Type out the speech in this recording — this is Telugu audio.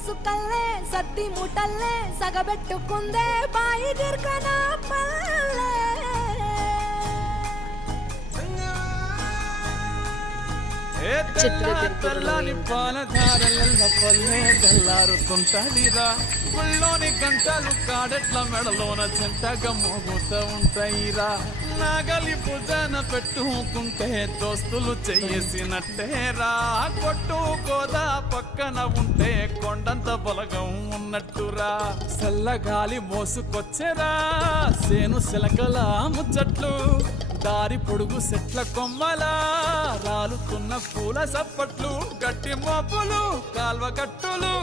సుక్కల్లే సత్తి ముటల్లే సగబెట్టుకుందే బాయి దిర్కన పల్లె తెల్లని పాలధారల పల్లె తెల్లారుతుంటదిరా గుళ్ళోని గంటలు కాడెట్ల మెడలోన చెంతగా మోగుతూ ఉంటాయిరా నాగలి భుజన పెట్టుకుంటే దోస్తులు చేసినట్టేరా కొట్టు గోదా పక్కన ఉంటే కొండంత బలగం ఉన్నట్టురా చల్లగాలి మోసుకొచ్చెరా సేను శిలకల ముచ్చట్లు దారి పొడుగు చెట్ల కొమ్మలా రాలుతున్న పూల సప్పట్లు గట్టి మోపులు కాల్వ గట్టులు